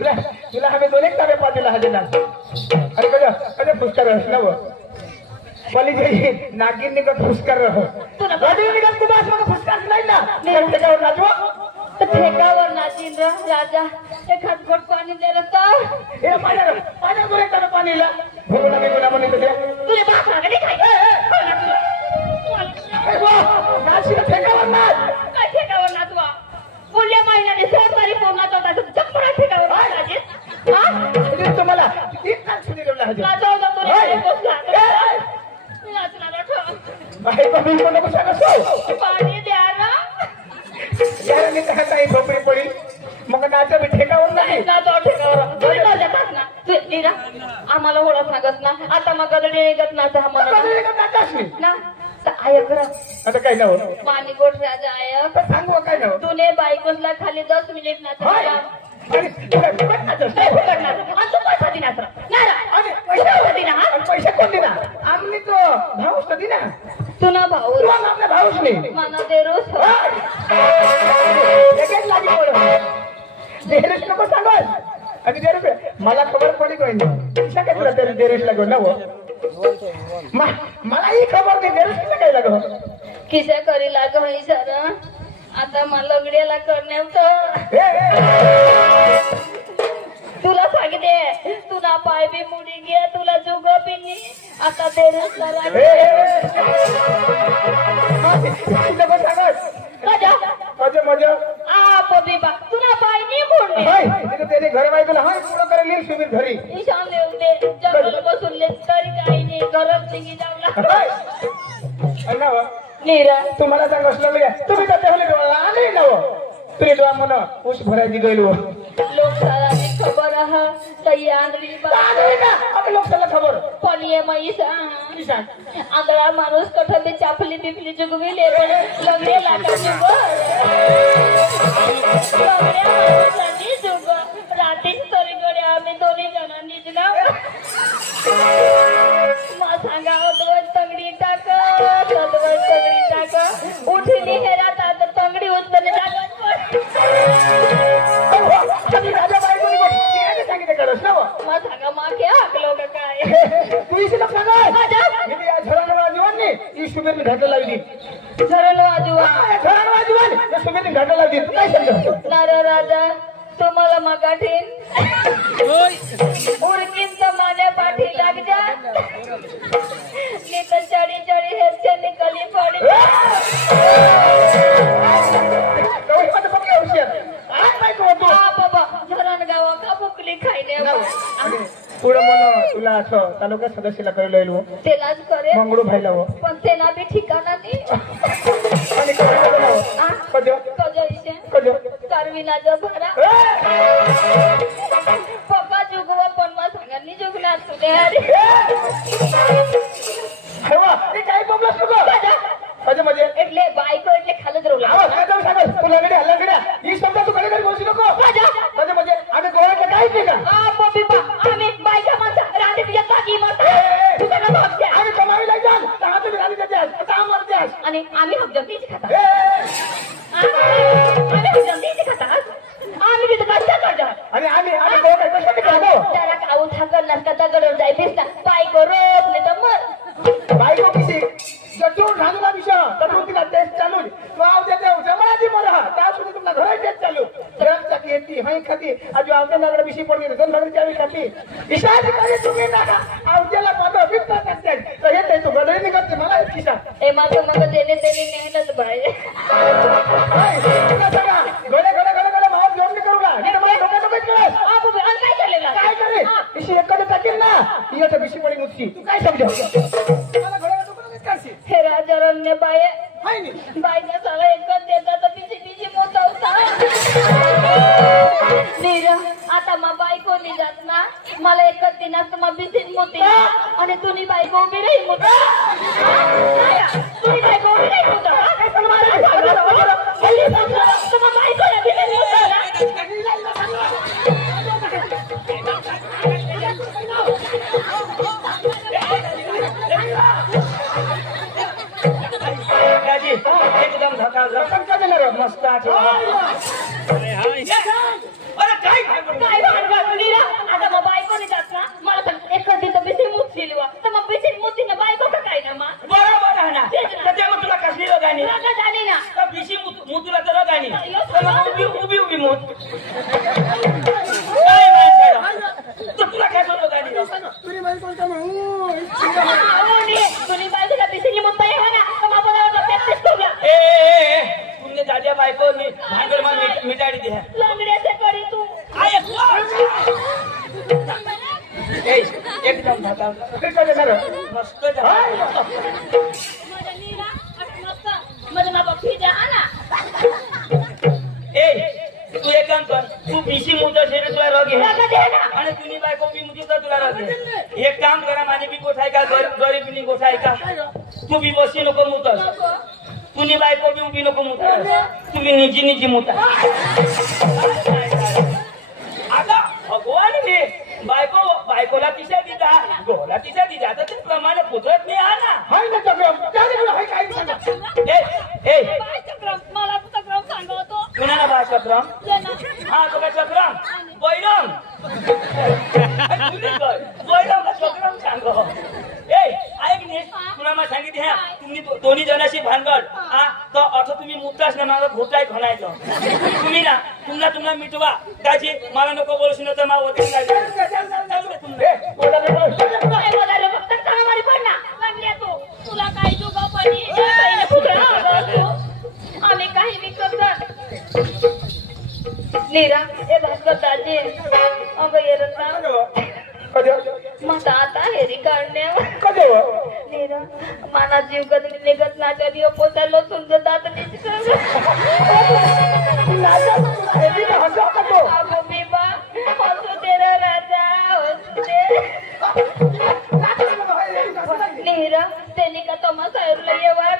तुला तुला हमें दोन एक ताबे पाटीला हजे ना अरे कजा पुष्कर असलाव पली जे नागिन निकट पुष्कर रहो राजू निकट कुबास मग पुष्कर नाही ना ठेकावर नाचवा ठेकावर नाचीन र राजा एखाद घोट पाणी दे रे तर ए माझ्या दोन एक ताबे पाणीला भोगला मी कोणा म्हणतो ते तुझे बाप मागे काय नाची ठेकावर नाच काय ठेकावर नाचवा पुढल्या महिन्याने 16 तारीख पूर्ण होता जगपडा ठेकावर नाचायचे हा तुम्हाला किती तास सुनी ठेवला हजे नाचवला तुला बसला नाचणार ठेव बाहेर पण नको सांगसो पाणी द्या ना यार मी काय काय झोपडी पडी मग नाचा मी ठेकावर नाही नाचव ठेकावर तुम्ही नाचतात ना तू नीरा आम्हाला ओळख सांगत ना आता मग गदडी निघत नाचा आम्हाला नाचास मी ना आयक रा आता काय नाव पाणी गोठ राजा आयक सांगू काय नाव तूने बायकोला खाली 10 मिनिट नाचवला अरे फुकट नाचस आणि तू पैसा दिनास रा अरे पैसा दिना हा पैसे कोण दिना आम्ही तो भाऊस तो दिना तू ना भाऊ तू आपला भाऊस नाही मना दे रोज लगेच लागी पड देरेश नको सांगत आणि देरेश मला खबर पडी कोण नाही काय तुला देरेश लागो ना वो मला ही खबर नाही देरेश किती काय लागो किसा करी लागो ही सर आता मला लग्ड्याला करण्याचं तुला सांगते तुला पाय बी मुडी घ्या तुला जुग बिनी आता देरेश नको सांगत मजा मजा आ बबी बा तुला पाय नाही मोडले हाय तेरे घर बायकोला हाय पुढं करे लील सुमित घरी ईशान लेवते जंगल बसून ले तरी काही नाही गरज निघी जावला अण्णा नीरा तुम्हाला सांग असलं बघा तुम्ही तर तेवढे डोळा आले ना तुम्ही डोळा म्हणा ऊस भरायची गैल लोकसाला खबर आहा तई आंधळी आम्ही लोकांना खबर पण ये मैसा आंधळा माणूस कठबे चापली बिपली जुगविले पण लग्ने लाटा जुग लग्ने माणसांनी जुग रात्रीच तरीकडे आम्ही दोन्ही जणांनीच ना मा सांगा अद्वैत तंगडी टाक अद्वैत तंगडी टाक उठली हेरात आता तंगडी उचलले राजा बायको सांगितलं करस ना मा सांगा मा क्या हाकलो का काय तू इथे लोक सांगा मी या झराला जीवनने ही सुमेर घाटा लावली झरलो आजुवा झराला जीवन या सुमेर घाटा लावली तू काय समज नारा राजा तुम्हाला मगाठीन उडकीन तर माझ्या पाठी लाग जा निकल चढ़ी चढ़ी हेचे निकली पड़ी बाबा झरण गावा का बुकली खायले पुढं म्हण तुला असं तालुका सदस्याला करायला तेलाच करे मंगळू भाईला हो पण तेना बी ठिकाणा नाही आणि कजो कजो इसे कजो कारविनाचा भरा पप्पा जुगवा पण मा सांगानी जुगना तुले अरे हेवा ते काय बोलला सुगो कजो म्हणजे એટલે બાઈકો એટલે ખાલી જ રોલા आवाज काय करू सांग तू लगड्या ही शब्द तू कधी कधी बोलू नको कजो म्हणजे आम्ही गोव्याला काय की का आ पप्पी पा आम्ही बायका माणसा रांडे तिच्या टाकी मारता तू त्याला भाग द्या आम्ही कमावी लागजाल तर तुम्ही राणी देते आता आम्हाला द्यास आणि आम्ही हगजमीची खाता आम्ही हगजमीची खाता आम्ही बी तर कष्ट करतो आणि आम्ही गोव्याला कशासाठी खातो जरा काऊ थाकल नसता दगडवर जाय दिसता बायको रोप नाही तर मर बायको किती जटून घालू ना विषय तटून तिला टेस्ट चालू तू आवते देव जमाची मला त्या सुद्धा तुम्हाला घरात टेस्ट चालू घरात टाकी येते हाई खाती आज आवते नागडे विषय पडली दोन नगरी चावी खाती इशाची काय तुम्ही ना आवतेला पाहतो बिस्ता टाकते तर हे तू गडे निघते मला किसा ए माझं मग देणे नेहनच बाय तुला सांगा गडे गडे गडे गडे भाव जोड करू का हे मला डोक्यात डोक्यात कळस आप अन काय केलेला काय करे इशी एककडे टाकेल ना ही आता विषय पडी नुसती तू काय समजव मला घरात हे राजारण्य बाय नाही बायका साला एकच देता तर बिजी मोठा होता नीरा आता मा बायको नाही जात ना मला एकच दिनात मा बिजी मोठी आणि तुम्ही बायको उभी राही मोठा तुम्ही बायको उभी राही मोठा काय तुम्हा बायको ना बिजी मोठा एकदम धक्का रक्कम का देणार मस्त अरे काय काय माणसाला तो तुला काय बोलतो गाडी तुरी बाई कोणता म्हणू तुम्ही बाजूला पिसली मुद्दा आहे ना बाबा प्रॅक्टिस करूया ए तुमने दादा बायको मी भांगर मा मिटाडी दे लंगड्याचे करी तू आय एकदम धाका मस्त माझ्या बाबा फिजा ना तू एक काम कर तू बीसी मुद्दा शेरे तुला रग आहे आणि तुम्ही बायको मी मुद्दा तुला रग आहे एक काम करा माझी बी गोठाय का गरीबनी गोठाय का तू बी बसी नको मुतस तुम्ही बायको बी उभी नको मुतस तुम्ही निजी निजी मुता आता भगवान मी बायकोला तिच्या दिला गोला तिच्या दिला तर ते प्रमाणे पुजत नाही हा ना हाय ना चक्रम त्याने हाय काय सांगा मला चक्रम सांगतो कुणाला बा चक्रम हा तो काय चक्रम बैरम बैरम का चक्रम सांगो ऐक नी तुला मला सांगितले ह्या तुम्ही दोन्ही जणांशी भानगड हा तर अर्थ तुम्ही मुद्दाच ना मला घोटाय खणायचं तुम्ही ना तुम्हाला मिटवा त्याची मला नको बोलू न तर मला वतीन तुला काही जुगा पडी आम्ही काही विकत नीरा हे भास्कर दाजी अगं येत माझा आता हेरी काढण्यावर नीरा माना जीव कधी निघत ना कधी पोचायला सुंदर दात तेरा राजा नीरा त्यांनी का तमाशा येवार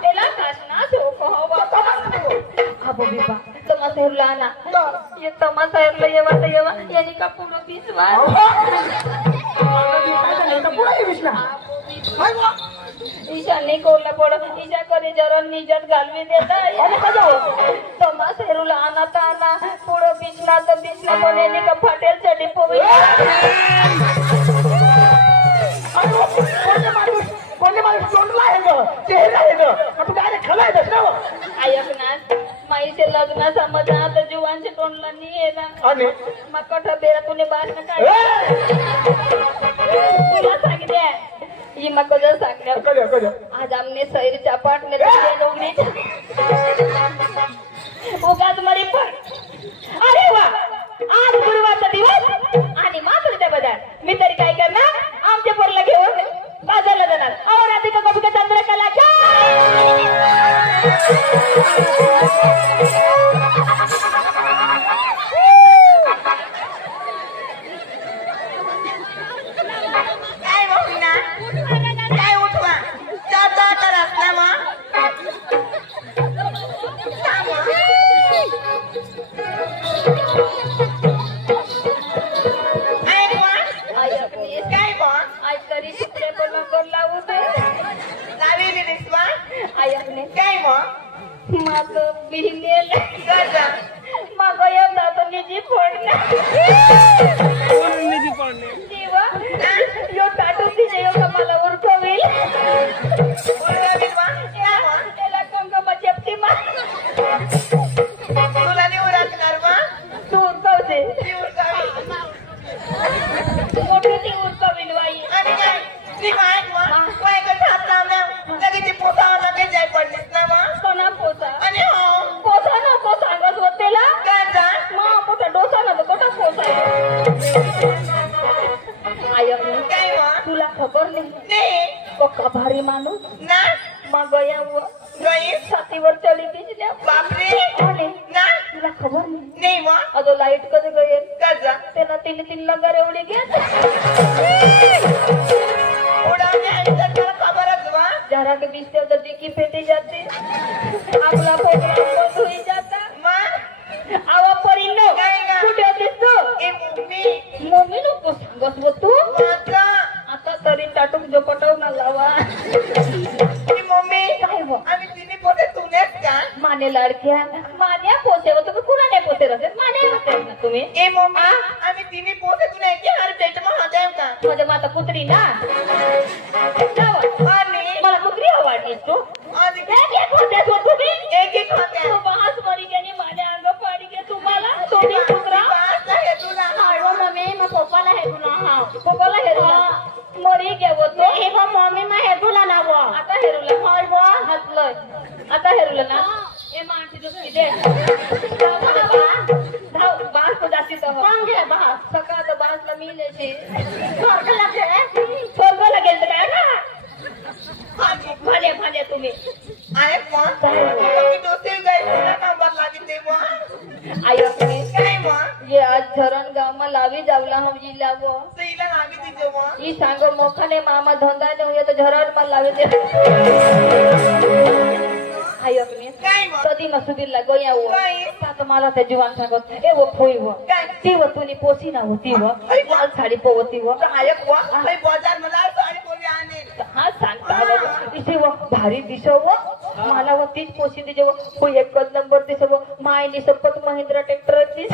त्याला कासना सोप हवा अबो बिबा तमाशा ना ये तमाशा येवा तर येवा यांनी का पूर्ण पिसवा ईशानी कोल्हा पड ईशा कधी जरा निजत घालवी देता तमाशा हेरूला आणा तर आणा पुढं बिचना तर बिचना पण यांनी का फाटेल चढी पोवी माईचे लग्न समजा तर जीवांचे तोंडला नाही आहे ना मग कठा बेरा तुने बाहेर ना काय तुला सांगितले ही मग कसं सांगण्या आज आमने सैरीच्या पाटने उगाच मरी पण अरे वा आज गुरुवारचा दिवस आणि मात्र बजार मी तरी काय करणार आमच्या पोरला घेऊन बाजारला जाणार अहो राधिका कविता चंद्रकला काय मोहिना काय उठवा जाता करत ना मग काय मग आज तरी चित्रे पण नंबर लावू दे लावेली रिस्वा आयकने काय मग माझं बिहिलेल गजा माझं यंदा तर निजी फोडणार जीवा यो टाटू तिने यो मला उरकवेल त्याला कंकमा चेपटी मार तुला नाही उरकणार मग तू उरकवते ती उरकावी मोठी ती उरकवेल बाई आणि काय ती काय मग काय का हात लावल्या लगेच ती पोसावं लगेच जाय पडलीस ना मग कोणा पोसा आणि हो पोसा नको सांगत होतेला गजा मग मोठा डोसा नको मोठा पोसा आयकने काय मग तुला खबर नाही नाही पक्का भारी माणूस ना मग गयावर गई छातीवर चढी तिच्या बापरे आणि ना तुला खबर नाही नाही मग अगं लाईट कधी गયેल गजा त्याला तीन लंगर एवढी घेत उडावणे आणि तर मला खबरच वा जरा के बीच उधर डिक्की फेटी जाते आपला प्रोग्राम बंद होई जाता मग आवा परिनो काय ग? कुठे होतीस तू ए मम्मी मम्मी नको सांगत हो तू माझा आता तरी टाटूक जो पटव ना लावा ती मम्मी काय हो आम्ही तिने पोते तुनेच का माने लाडक्या मान्या पोते हो तुम्ही कुणा नाही पोते रसे माने होते ना तुम्ही ए मम्मी आम्ही तिने पोते तुने की हर पेट में हजाव का माझ्या माता कुत्री ना जावा. आणि मला कुत्री आवडलीस तू आणि एक होते तुम्ही एक एक होते तू बहास मरी जेवलं ना ए माणसी दुसरी दे धाव बास तो जास्ती तो मांगे बास सकाळ तो बासला मिलेची स्वर्गाला गेलं काय ना भाले भाले तुम्ही आहे पण तुम्ही दोस्ती गए ना नंबर लागी ते मग आयो तुम्ही काय मग ये आज धरण गावमा लावी जावला हम जिल्लावो सईला लागी दिजो मग ई सांगो मोखाने मामा धंदा ने होय तो झरण मा लावे दे आयो तुम्ही काय मग कधी नसुबीर लागो या वो काय? आता मला त्या जीवन सांगत ए वो फोई वो काय? ती वो तुनी पोसी ना होती वो लाल साडी पोवती वो आहे वा काही बाजार मला साडी पोरी आणे हा सांगता वो इसे वो भारी दिसो वो मला वो तीच पोसी दिजे वो कोई एक नंबर दिसो वो मायनी सपत महिंद्रा ट्रॅक्टर दिस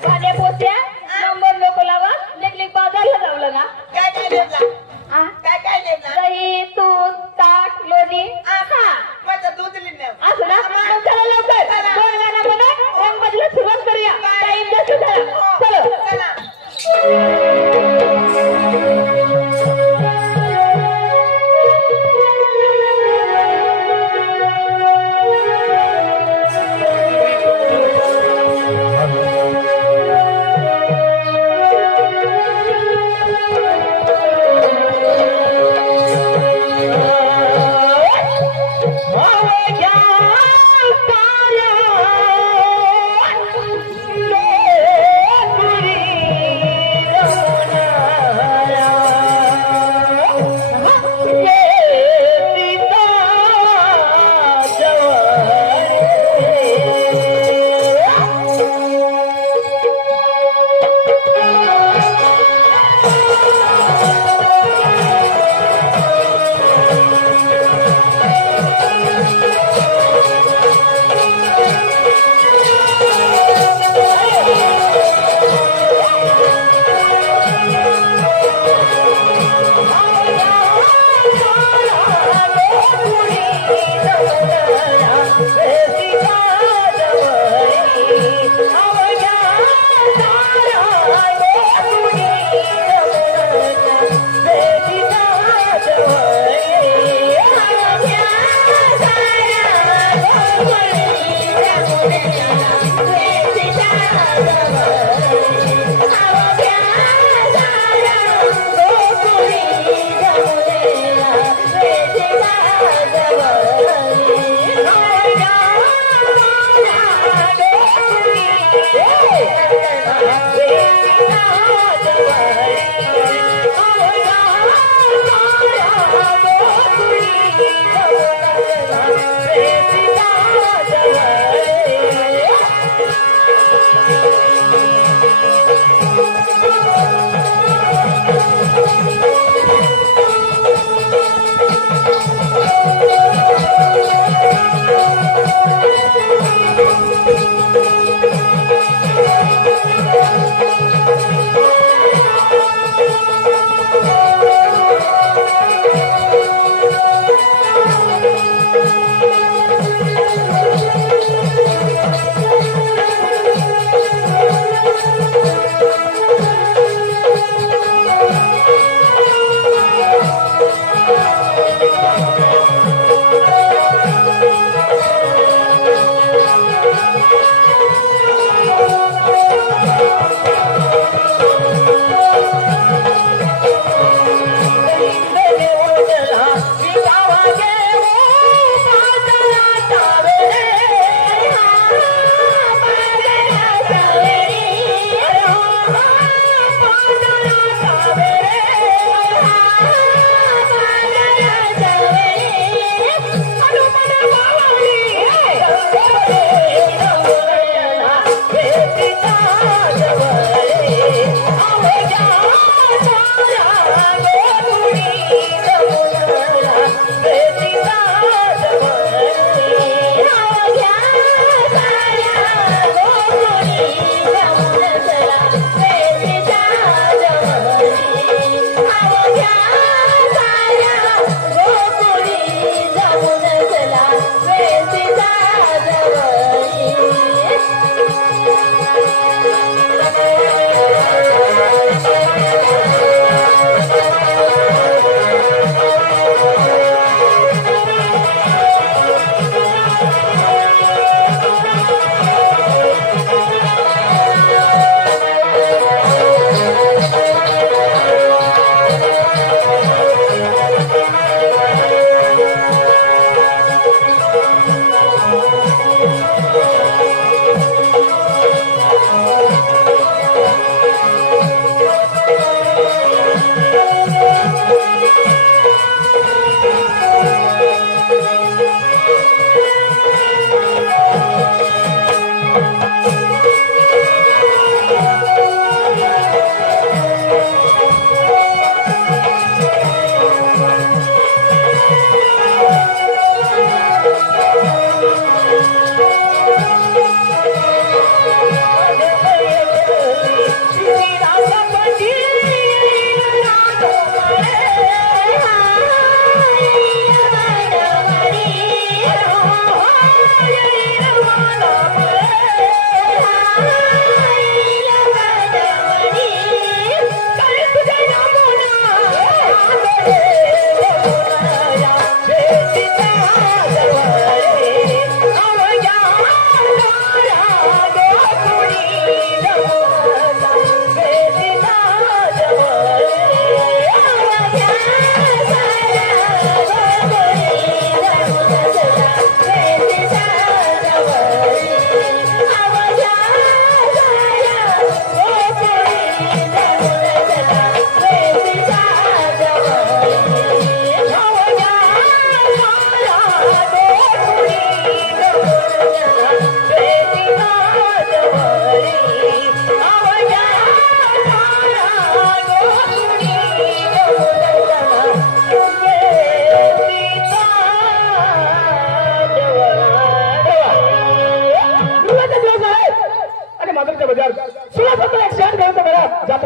भाले पोस्या नंबर लोक लावा लेक बाजारला जावलं ना काय काय लेबला आ काय काय लेबला दही दूध ताक लोणी आहा माझं दूध लिहिलं असं ना मग चला लवकर दोन गाण्यामध्ये रंगबाजीला सुरुवात करूया टाइम जास्त झाला चलो चला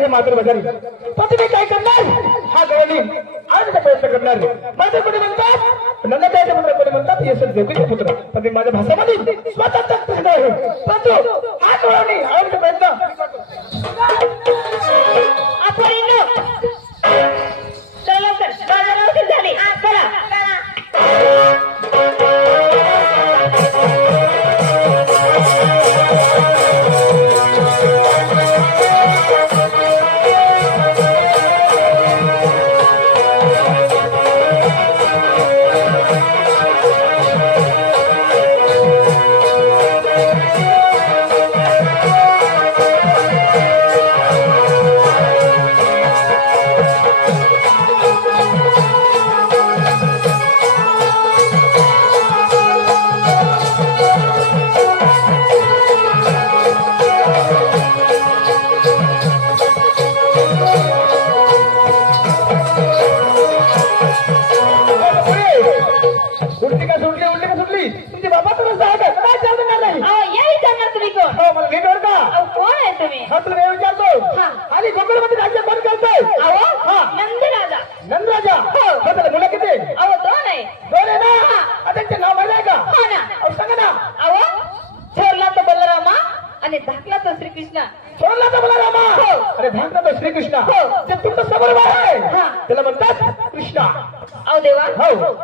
मात्र बजारी तो तुम्ही काय करणार हा गवळणी आणण्याचा प्रयत्न करणार माझे कोणी म्हणतात नंदताईचे पुत्र कोणी म्हणतात यशवंत देवकीचे पुत्र पण ते माझ्या भाषेमध्ये स्वतःचा प्रश्न आहे परंतु हा गवळणी आणण्याचा प्रयत्न चला लवकर बाजारावर उशीर झाली चला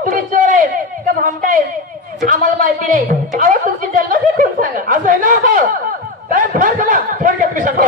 तुम्ही चोर आहेत का भामटा आहेत आम्हाला माहिती नाही अहो तुमची जन्मच खून सांगा असं आहे ना काय फार चला थोडक्यात मी सांगतो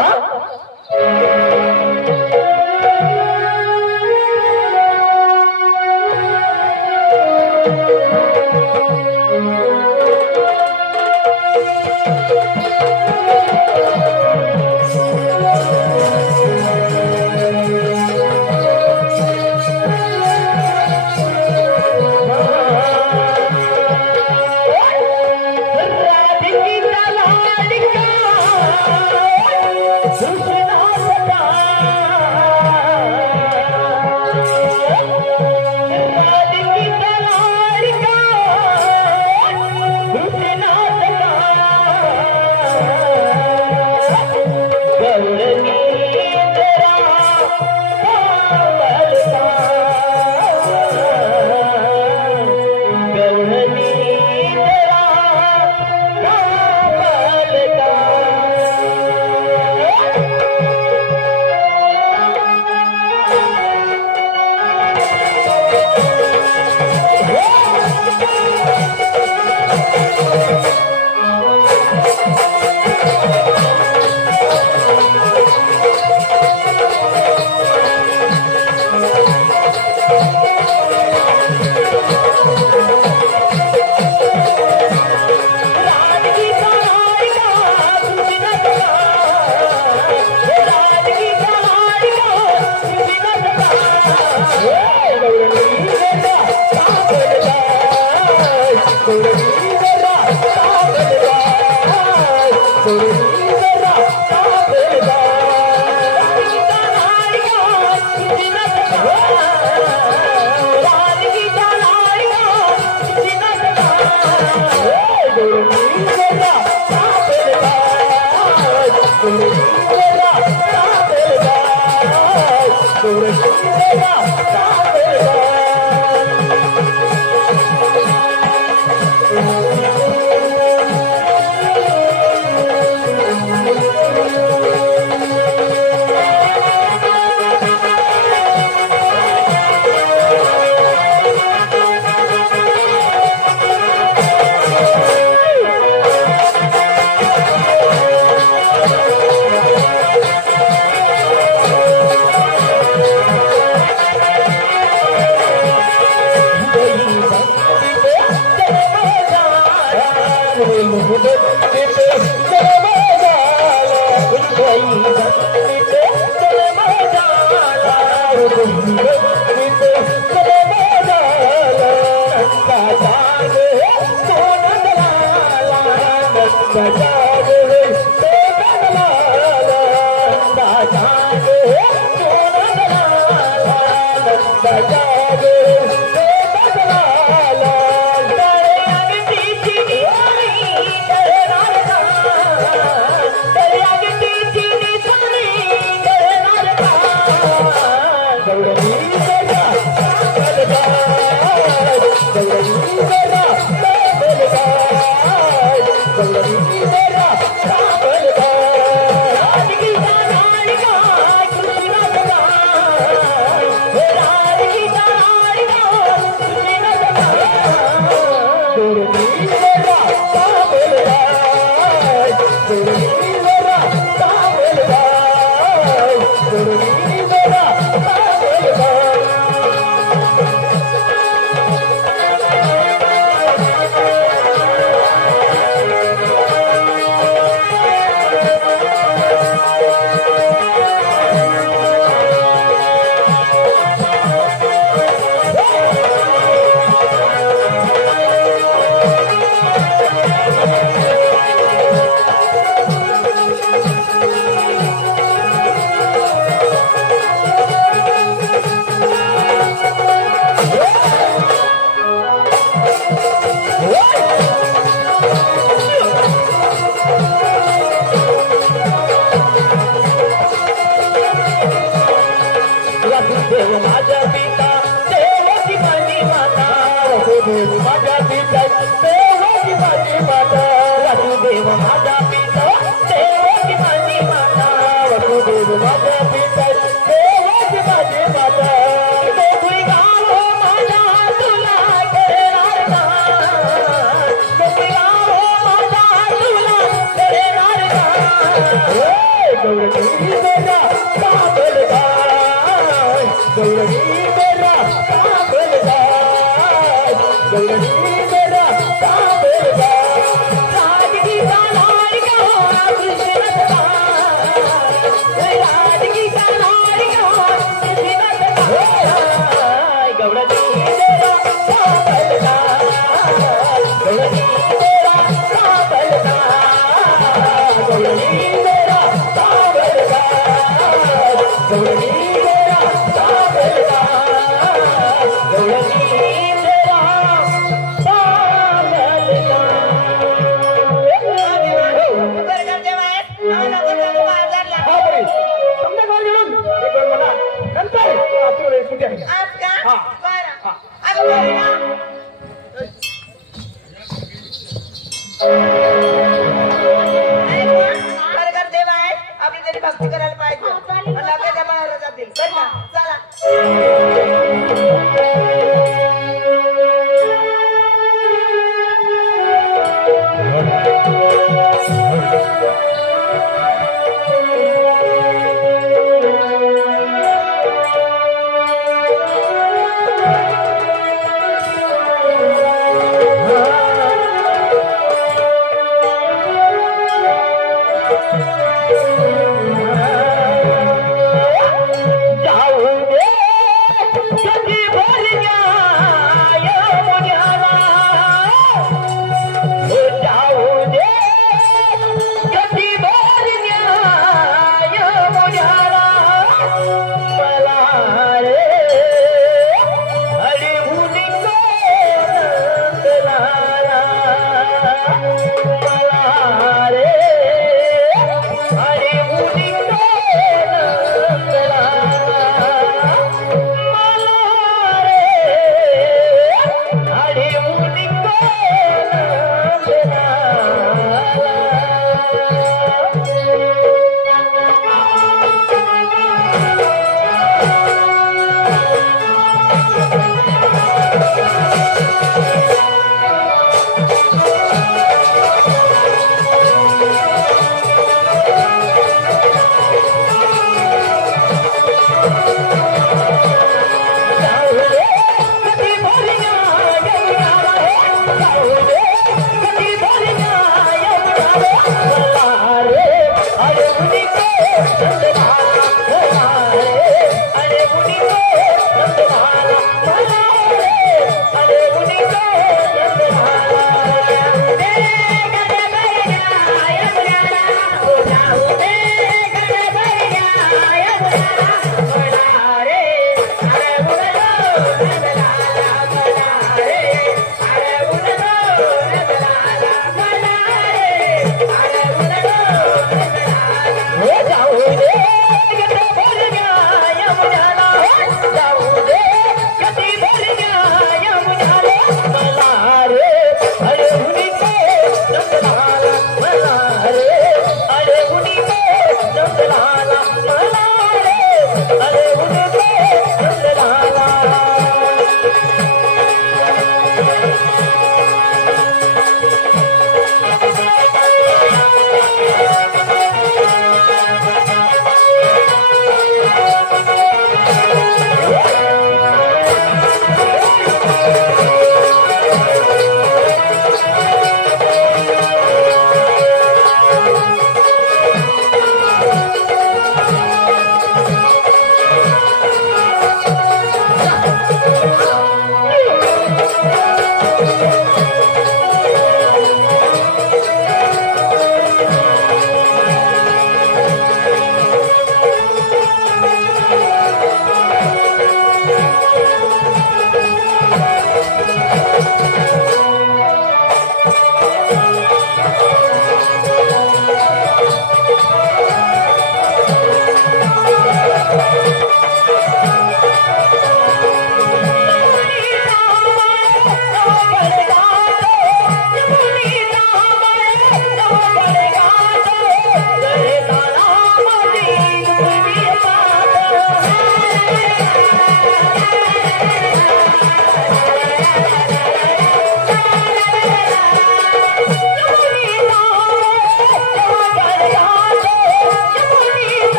भक्ती करायला पाहिजे लगेच आम्हाला जातील चला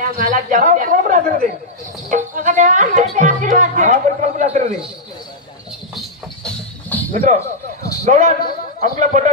द्या मला जाऊ हा द्या कोण पण आश्रय दे अगं देवा मला ते आशीर्वाद द्या हा पण कोण पण आश्रय दे मित्र गौडा आपला पटा